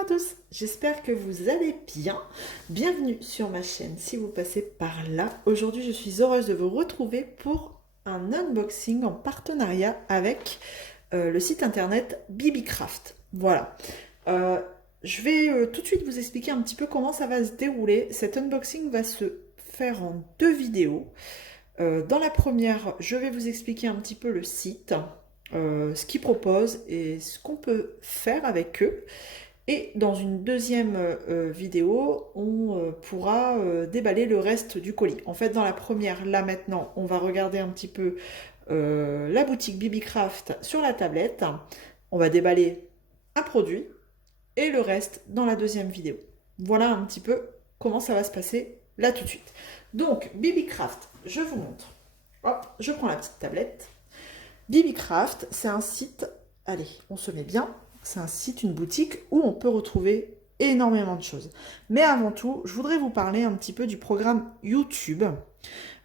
à tous, j'espère que vous allez bien. Bienvenue sur ma chaîne si vous passez par là. Aujourd'hui, je suis heureuse de vous retrouver pour un unboxing en partenariat avec le site internet Bibicraft. Voilà. Euh, je vais tout de suite vous expliquer un petit peu comment ça va se dérouler. Cet unboxing va se faire en deux vidéos. Dans la première, je vais vous expliquer un petit peu le site, ce qu'ils proposent et ce qu'on peut faire avec eux. Et dans une deuxième vidéo, on pourra déballer le reste du colis. En fait, dans la première, là maintenant, on va regarder un petit peu la boutique Bibicraft sur la tablette. On va déballer un produit et le reste dans la deuxième vidéo. Voilà un petit peu comment ça va se passer là tout de suite. Donc, Bibicraft, je vous montre. Hop, je prends la petite tablette. Bibicraft, c'est un site, allez, on se met bien, c'est un site, une boutique où on peut retrouver énormément de choses. Mais avant tout, je voudrais vous parler un petit peu du programme YouTube.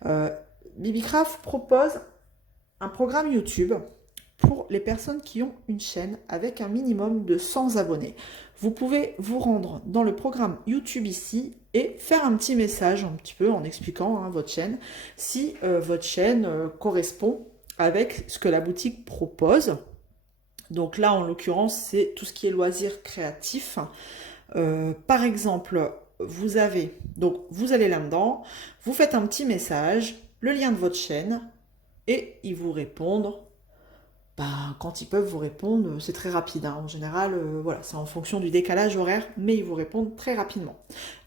Euh, Bibicraft propose un programme YouTube pour les personnes qui ont une chaîne avec un minimum de 100 abonnés. Vous pouvez vous rendre dans le programme YouTube ici et faire un petit message un petit peu en expliquant votre chaîne, si votre chaîne correspond avec ce que la boutique propose. Donc là, en l'occurrence, c'est tout ce qui est loisirs créatifs. Par exemple, vous allez là-dedans, vous faites un petit message, le lien de votre chaîne, et ils vous répondent. Quand ils peuvent vous répondre, c'est très rapide. En général, voilà, c'est en fonction du décalage horaire, mais ils vous répondent très rapidement.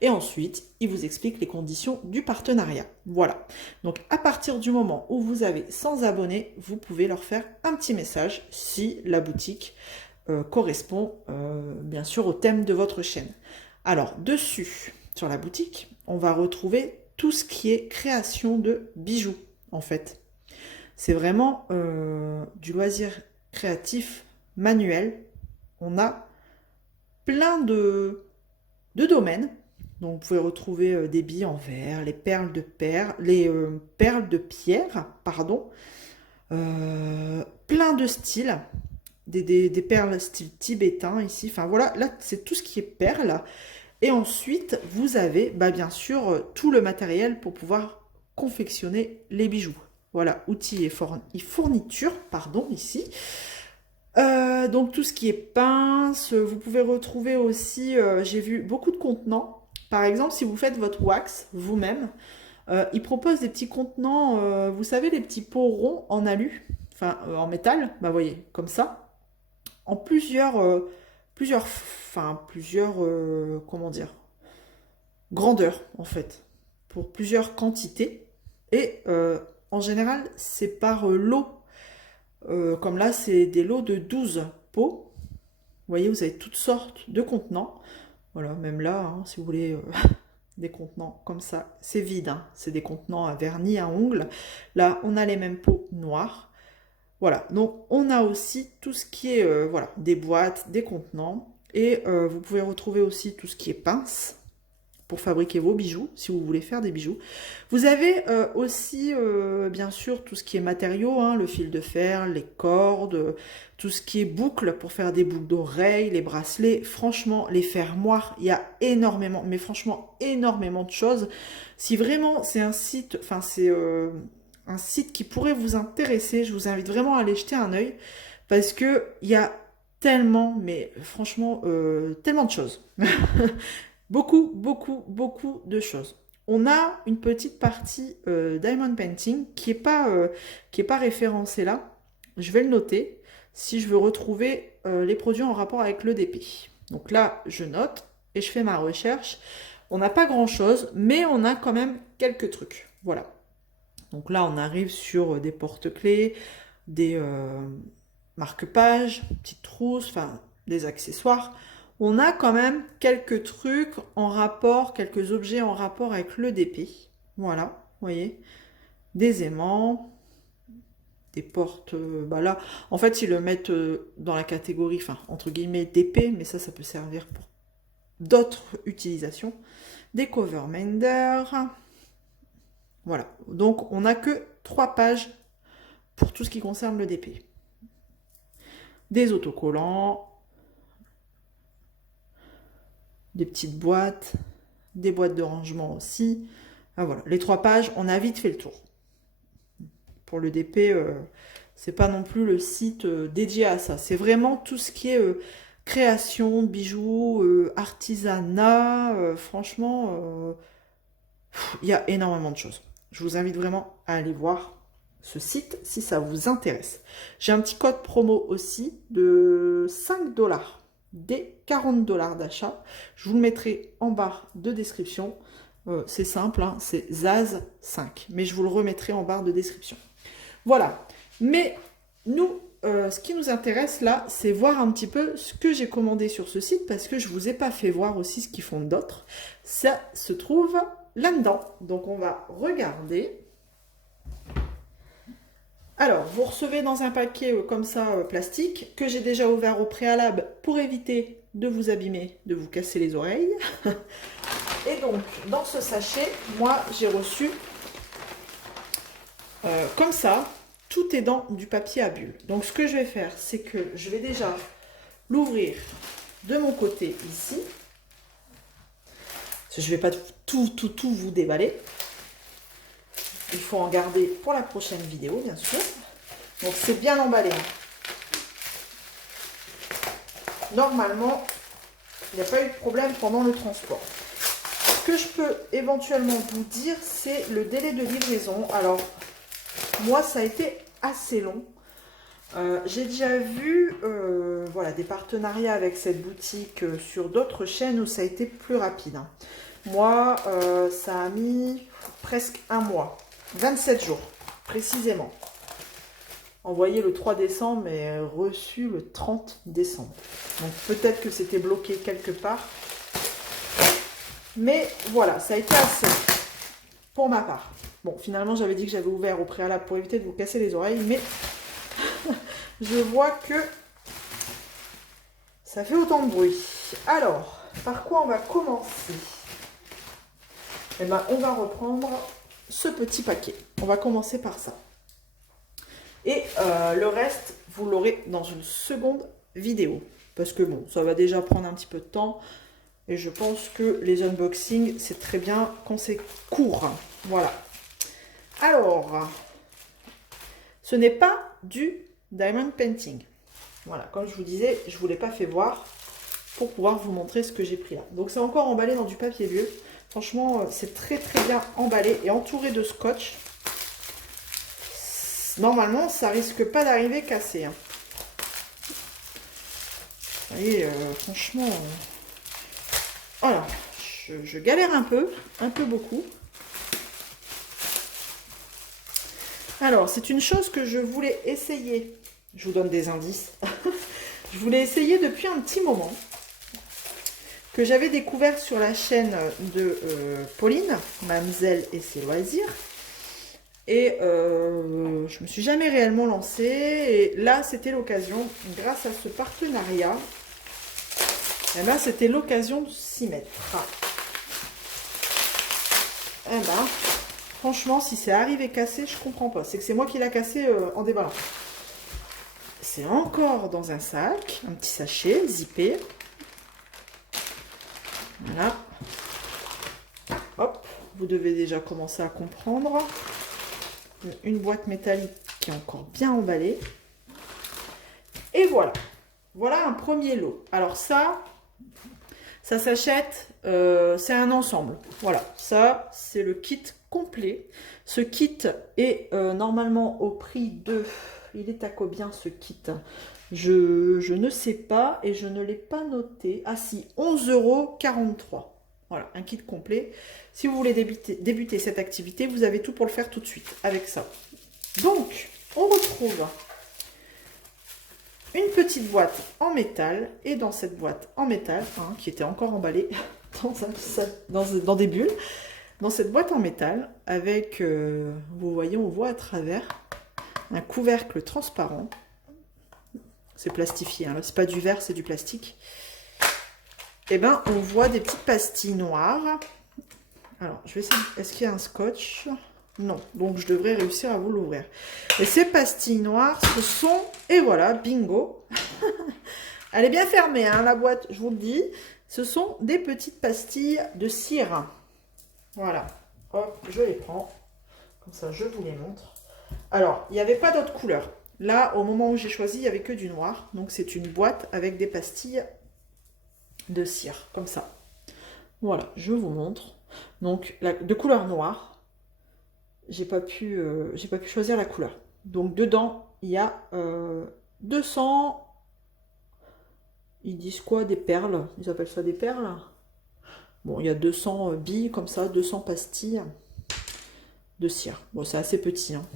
Et ensuite, ils vous expliquent les conditions du partenariat. Voilà. Donc, à partir du moment où vous avez 100 abonnés, vous pouvez leur faire un petit message si la boutique correspond, bien sûr, au thème de votre chaîne. Alors, dessus, sur la boutique, on va retrouver tout ce qui est création de bijoux, en fait. C'est vraiment du loisir créatif manuel. On a plein de domaines. Donc vous pouvez retrouver des billes en verre, les perles de perles de pierre, pardon. Plein de styles, des perles style tibétain ici. Enfin voilà, là c'est tout ce qui est perles. Et ensuite vous avez bien sûr tout le matériel pour pouvoir confectionner les bijoux. Voilà, outils et fournitures, pardon, ici. Donc tout ce qui est pince, vous pouvez retrouver aussi, j'ai vu beaucoup de contenants. Par exemple, si vous faites votre wax vous-même, ils proposent des petits contenants, vous savez, les petits pots ronds en alu, enfin en métal, vous voyez, comme ça, en comment dire, grandeurs en fait, pour plusieurs quantités. Et en général, c'est par lot. Comme là, c'est des lots de 12 pots. Vous voyez, vous avez toutes sortes de contenants. Voilà, même là, si vous voulez des contenants comme ça, c'est vide. C'est des contenants à vernis, à ongles. Là, on a les mêmes pots noirs. Voilà, donc on a aussi tout ce qui est voilà, des boîtes, des contenants. Et vous pouvez retrouver aussi tout ce qui est pince pour fabriquer vos bijoux, si vous voulez faire des bijoux. Vous avez aussi, bien sûr, tout ce qui est matériaux, le fil de fer, les cordes, tout ce qui est boucles pour faire des boucles d'oreilles, les bracelets. Franchement, les fermoirs, il y a énormément, mais franchement, énormément de choses. Si vraiment c'est un site, enfin c'est un site qui pourrait vous intéresser, je vous invite vraiment à aller jeter un œil, parce que il y a tellement, mais franchement, tellement de choses. Beaucoup, beaucoup, beaucoup de choses. On a une petite partie diamond painting qui est pas référencée là. Je vais le noter si je veux retrouver les produits en rapport avec l'EDP. Donc là, je note et je fais ma recherche. On n'a pas grand-chose, mais on a quand même quelques trucs. Voilà. Donc là, on arrive sur des porte-clés, des marque-pages, petites trousses, enfin des accessoires. On a quand même quelques trucs en rapport, quelques objets en rapport avec le DP. Voilà, vous voyez, des aimants, des portes. Là, en fait, ils le mettent dans la catégorie, enfin, entre guillemets, DP, mais ça peut servir pour d'autres utilisations. Des cover menders. Voilà, donc on n'a que 3 pages pour tout ce qui concerne le DP. Des autocollants. des petites boîtes, des boîtes de rangement aussi. Ah, voilà, les 3 pages, on a vite fait le tour. Pour le DP, c'est pas non plus le site dédié à ça. C'est vraiment tout ce qui est création, bijoux, artisanat. Franchement, il y a énormément de choses. Je vous invite vraiment à aller voir ce site si ça vous intéresse. J'ai un petit code promo aussi de 5 $, des 40 $ d'achat. Je vous le mettrai en barre de description. C'est simple, hein, c'est Zaz5, mais je vous le remettrai en barre de description. Voilà, mais nous, ce qui nous intéresse là, c'est voir un petit peu ce que j'ai commandé sur ce site, parce que je ne vous ai pas fait voir aussi ce qu'ils font d'autres. Ça se trouve là-dedans. Donc on va regarder. Alors, vous recevez dans un paquet comme ça, plastique, que j'ai déjà ouvert au préalable pour éviter de vous abîmer, de vous casser les oreilles. Et donc, dans ce sachet, moi, j'ai reçu comme ça, tout est dans du papier à bulles. Donc, ce que je vais faire, c'est que je vais déjà l'ouvrir de mon côté ici. Parce que je ne vais pas tout vous déballer. Il faut en garder pour la prochaine vidéo, bien sûr. Donc, c'est bien emballé. Normalement, il n'y a pas eu de problème pendant le transport. Ce que je peux éventuellement vous dire, c'est le délai de livraison. Alors, moi, ça a été assez long. J'ai déjà vu voilà, des partenariats avec cette boutique sur d'autres chaînes où ça a été plus rapide. Hein. Moi, ça a mis presque un mois, 27 jours précisément. Envoyé le 3 décembre et reçu le 30 décembre. Donc peut-être que c'était bloqué quelque part. Mais voilà, ça a été assez pour ma part. Bon, finalement, j'avais dit que j'avais ouvert au préalable pour éviter de vous casser les oreilles, mais je vois que ça fait autant de bruit. Alors, par quoi on va commencer? Eh ben, on va reprendre ce petit paquet. On va commencer par ça. Et le reste, vous l'aurez dans une seconde vidéo. Parce que bon, ça va déjà prendre un petit peu de temps. Et je pense que les unboxings, c'est très bien quand c'est court. Voilà. Alors, ce n'est pas du diamond painting. Voilà, comme je vous disais, je ne vous l'ai pas fait voir pour pouvoir vous montrer ce que j'ai pris là. Donc, c'est encore emballé dans du papier vieux. Franchement, c'est très très bien emballé et entouré de scotch. Normalement, ça risque pas d'arriver cassé. Hein. Vous voyez, franchement... voilà, je galère un peu beaucoup. Alors, c'est une chose que je voulais essayer. Je vous donne des indices. Je voulais essayer depuis un petit moment. Que j'avais découvert sur la chaîne de Pauline, Mamzelle et ses loisirs. Et je me suis jamais réellement lancée. Et là, c'était l'occasion, grâce à ce partenariat, eh ben, c'était l'occasion de s'y mettre. Eh ben, franchement, si c'est arrivé cassé, je comprends pas. C'est que c'est moi qui l'a cassé en déballant. C'est encore dans un sac, un petit sachet zippé. Voilà. Hop, vous devez déjà commencer à comprendre. Une boîte métallique qui est encore bien emballée. Et voilà. Voilà un premier lot. Alors ça s'achète, c'est un ensemble. Voilà, ça c'est le kit complet. Ce kit est normalement au prix de... Il est à combien ce kit? Je ne sais pas et je ne l'ai pas noté. Ah si, 11,43 €. Voilà, un kit complet. Si vous voulez débuter cette activité, vous avez tout pour le faire tout de suite avec ça. Donc, on retrouve une petite boîte en métal. Et dans cette boîte en métal, hein, qui était encore emballée dans des bulles, dans cette boîte en métal, avec, vous voyez, on voit à travers un couvercle transparent. C'est plastifié, hein, c'est pas du verre, c'est du plastique. Et ben, on voit des petites pastilles noires. Alors, je vais essayer. Est-ce qu'il y a un scotch? Non, donc je devrais réussir à vous l'ouvrir. Et ces pastilles noires, ce sont... Et voilà, bingo. Elle est bien fermée, hein, la boîte, je vous le dis. Ce sont des petites pastilles de cire. Voilà. Hop, je les prends. Comme ça, je vous les montre. Alors, il n'y avait pas d'autres couleurs. Là, au moment où j'ai choisi, il n'y avait que du noir. Donc, c'est une boîte avec des pastilles de cire, comme ça. Voilà, je vous montre. Donc, de couleur noire. J'ai pas pu choisir la couleur. Donc, dedans, il y a 200... Ils disent quoi? Des perles. Ils appellent ça des perles. Bon, il y a 200 billes, comme ça, 200 pastilles de cire. Bon, c'est assez petit, hein.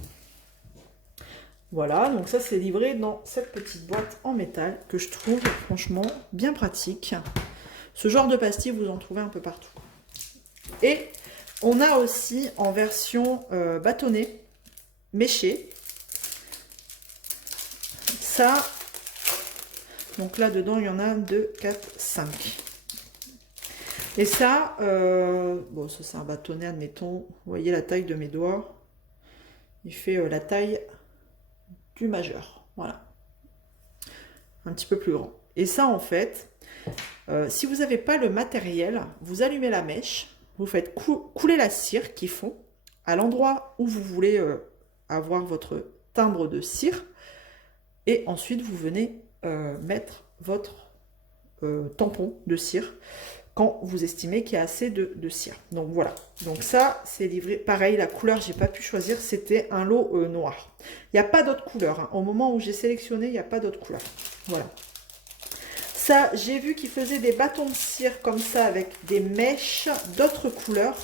Voilà, donc ça c'est livré dans cette petite boîte en métal que je trouve franchement bien pratique. Ce genre de pastilles, vous en trouvez un peu partout. Et on a aussi en version bâtonnée, méchée. Ça, donc là dedans il y en a 2, 4, 5. Et ça, bon ça c'est un bâtonnet, admettons, vous voyez la taille de mes doigts. Il fait la taille du majeur, voilà, un petit peu plus grand. Et ça en fait, si vous n'avez pas le matériel, vous allumez la mèche, vous faites couler la cire qui fond à l'endroit où vous voulez avoir votre timbre de cire, et ensuite vous venez mettre votre tampon de cire quand vous estimez qu'il y a assez de cire. Donc voilà, donc ça c'est livré, pareil, la couleur j'ai pas pu choisir, c'était un lot noir. Il n'y a pas d'autres couleurs, hein. Au moment où j'ai sélectionné, il n'y a pas d'autres couleurs. Voilà. Ça, j'ai vu qu'ils faisaient des bâtons de cire comme ça avec des mèches d'autres couleurs.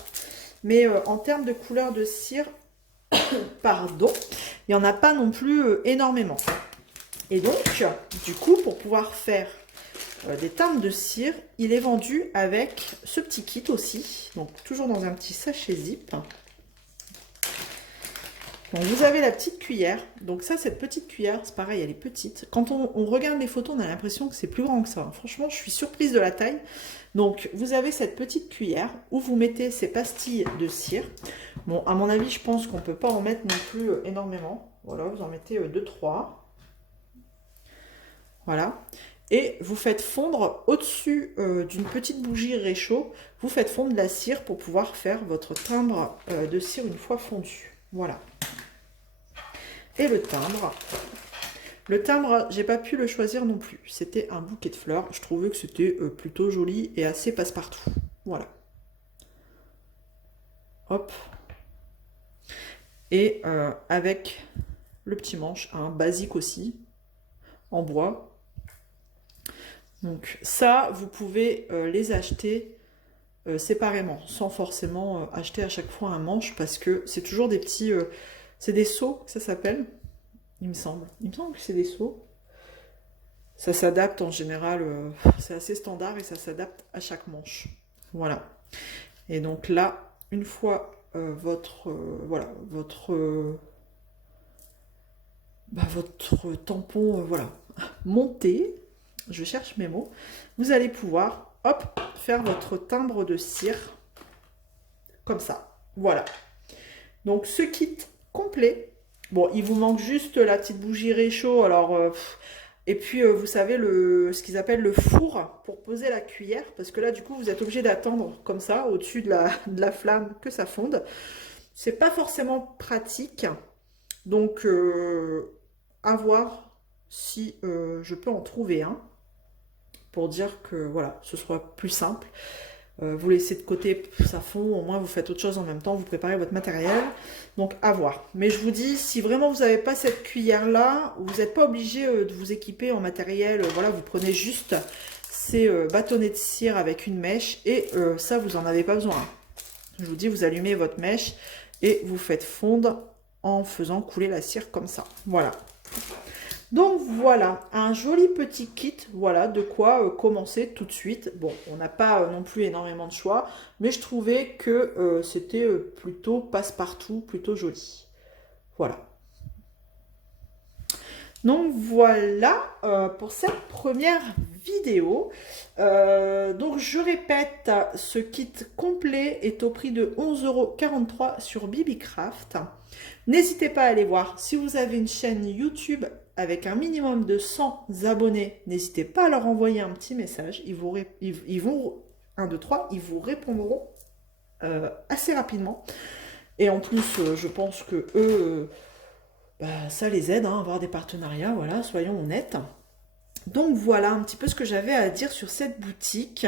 Mais en termes de couleur de cire, pardon, il n'y en a pas non plus énormément. Et donc, du coup, pour pouvoir faire des timbres de cire, il est vendu avec ce petit kit aussi. Donc, toujours dans un petit sachet zip. Donc, vous avez la petite cuillère. Donc ça, cette petite cuillère, c'est pareil, elle est petite. Quand on regarde les photos, on a l'impression que c'est plus grand que ça. Franchement, je suis surprise de la taille. Donc, vous avez cette petite cuillère où vous mettez ces pastilles de cire. Bon, à mon avis, je pense qu'on ne peut pas en mettre non plus énormément. Voilà, vous en mettez 2-3. Voilà. Et vous faites fondre au-dessus d'une petite bougie réchaud, vous faites fondre la cire pour pouvoir faire votre timbre de cire une fois fondu. Voilà. Et le timbre, j'ai pas pu le choisir non plus. C'était un bouquet de fleurs. Je trouvais que c'était plutôt joli et assez passe-partout. Voilà. Hop. Et avec le petit manche, un basique aussi, en bois. Donc ça, vous pouvez les acheter séparément, sans forcément acheter à chaque fois un manche, parce que c'est toujours des petits... c'est des seaux que ça s'appelle, il me semble. Il me semble que c'est des seaux. Ça s'adapte en général, c'est assez standard et ça s'adapte à chaque manche. Voilà. Et donc là, une fois votre tampon voilà, monté, je cherche mes mots, vous allez pouvoir, hop, faire votre timbre de cire, comme ça. Voilà. Donc, ce kit complet. Bon, il vous manque juste la petite bougie réchaud, alors... et puis, vous savez, ce qu'ils appellent le four pour poser la cuillère, parce que là, du coup, vous êtes obligé d'attendre comme ça, au-dessus de la flamme, que ça fonde. C'est pas forcément pratique, donc à voir si je peux en trouver un, pour dire que voilà, ce soit plus simple. Vous laissez de côté, ça fond, au moins vous faites autre chose en même temps, vous préparez votre matériel, donc à voir. Mais je vous dis, si vraiment vous n'avez pas cette cuillère-là, vous n'êtes pas obligé de vous équiper en matériel, voilà, vous prenez juste ces bâtonnets de cire avec une mèche, et ça, vous n'en avez pas besoin. Je vous dis, vous allumez votre mèche, et vous faites fondre en faisant couler la cire comme ça, voilà. Donc voilà, un joli petit kit, voilà, de quoi commencer tout de suite. Bon, on n'a pas non plus énormément de choix, mais je trouvais que c'était plutôt passe-partout, plutôt joli. Voilà. Donc voilà pour cette première vidéo. Donc je répète, ce kit complet est au prix de 11,43 € sur Bibicraft. N'hésitez pas à aller voir si vous avez une chaîne YouTube avec un minimum de 100 abonnés, n'hésitez pas à leur envoyer un petit message. Ils vont, 1, 2, 3, ils vous répondront assez rapidement. Et en plus, je pense que eux, ça les aide hein, à avoir des partenariats, voilà, soyons honnêtes. Donc voilà un petit peu ce que j'avais à dire sur cette boutique.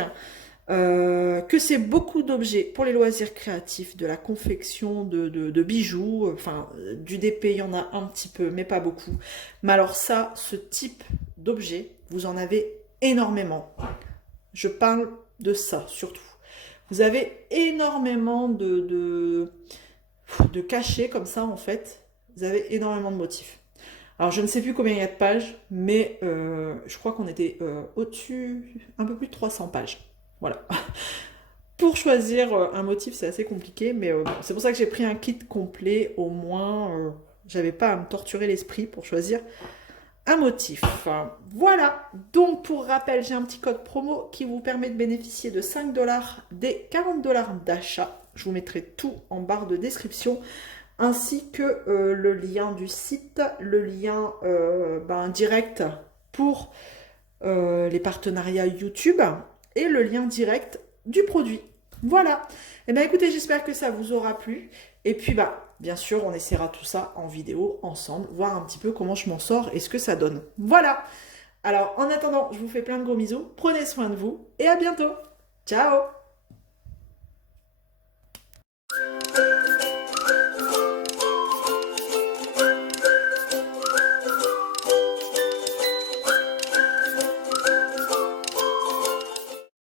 Que c'est beaucoup d'objets pour les loisirs créatifs, de la confection, de bijoux, enfin du DP, il y en a un petit peu, mais pas beaucoup. Mais alors ça, ce type d'objet, vous en avez énormément. Je parle de ça surtout. Vous avez énormément de cachets comme ça en fait. Vous avez énormément de motifs. Alors je ne sais plus combien il y a de pages, mais je crois qu'on était au-dessus, un peu plus de 300 pages. Voilà. Pour choisir un motif, c'est assez compliqué, mais c'est pour ça que j'ai pris un kit complet. Au moins, j'avais pas à me torturer l'esprit pour choisir un motif. Voilà. Donc, pour rappel, j'ai un petit code promo qui vous permet de bénéficier de 5 $ des 40 $ d'achat. Je vous mettrai tout en barre de description, ainsi que le lien du site, le lien direct pour les partenariats YouTube et le lien direct du produit. Voilà. Et bien écoutez, j'espère que ça vous aura plu. Et puis bien sûr, on essaiera tout ça en vidéo ensemble, voir un petit peu comment je m'en sors et ce que ça donne. Voilà. Alors en attendant, je vous fais plein de gros bisous. Prenez soin de vous et à bientôt. Ciao.